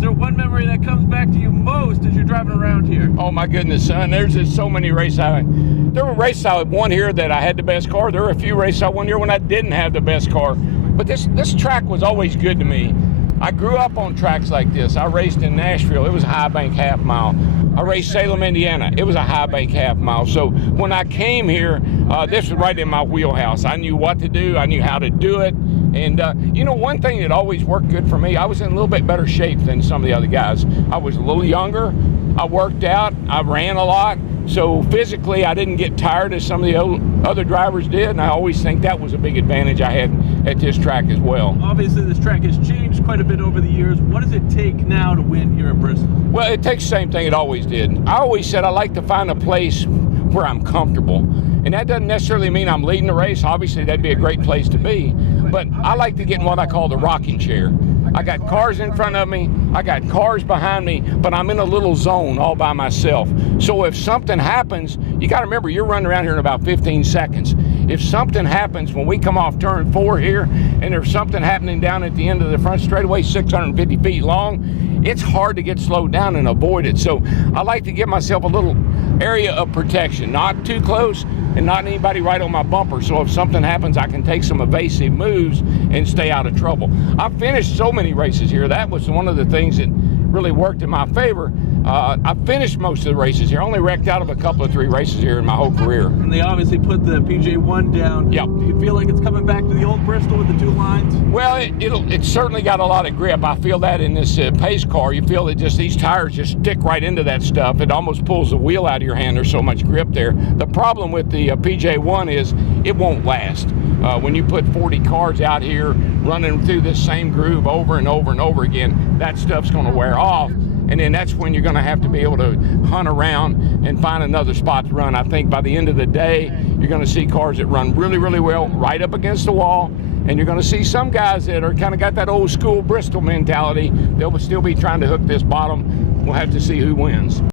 Is there one memory that comes back to you most as you're driving around here? Oh my goodness, son, there's just so many races. There were races I won here that I had the best car. There were a few races I won here when I didn't have the best car. But this track was always good to me. I grew up on tracks like this. I raced in Nashville. It was a high bank half mile. I raced Salem, Indiana. It was a high bank half mile. So when I came here, this was right in my wheelhouse. I knew what to do. I knew how to do it. And, you know, one thing that always worked good for me, I was in a little bit better shape than some of the other guys. I was a little younger. I worked out. I ran a lot. So physically, I didn't get tired as some of the other drivers did, and I always think that was a big advantage I had at this track as well. Obviously, this track has changed quite a bit over the years. What does it take now to win here at Bristol? Well, it takes the same thing it always did. I always said I like to find a place where I'm comfortable. And that doesn't necessarily mean I'm leading the race. Obviously, that'd be a great place to be. But I like to get in what I call the rocking chair. I got cars in front of me, I got cars behind me, but I'm in a little zone all by myself. So if something happens, you got to remember, you're running around here in about 15 seconds. If something happens when we come off turn 4 here, and there's something happening down at the end of the front straightaway, 650 feet long, it's hard to get slowed down and avoid it. So I like to give myself a little area of protection, not too close and not anybody right on my bumper. So if something happens, I can take some evasive moves and stay out of trouble. I've finished so many races here. That was one of the things that really worked in my favor. I finished most of the races here. I only wrecked out of a couple of 3 races here in my whole career. And they obviously put the PJ1 down. Yep. Do you feel like it's coming back to the old Bristol with the 2 lines? Well, it's certainly got a lot of grip. I feel that in this pace car. You feel that just these tires just stick right into that stuff. It almost pulls the wheel out of your hand. There's so much grip there. The problem with the PJ1 is it won't last. When you put 40 cars out here running through this same groove over and over and over again, that stuff's going to wear off. And then that's when you're going to have to be able to hunt around and find another spot to run. I think by the end of the day, you're going to see cars that run really, really well right up against the wall. And you're going to see some guys that are kind of got that old school Bristol mentality. They'll still be trying to hook this bottom. We'll have to see who wins.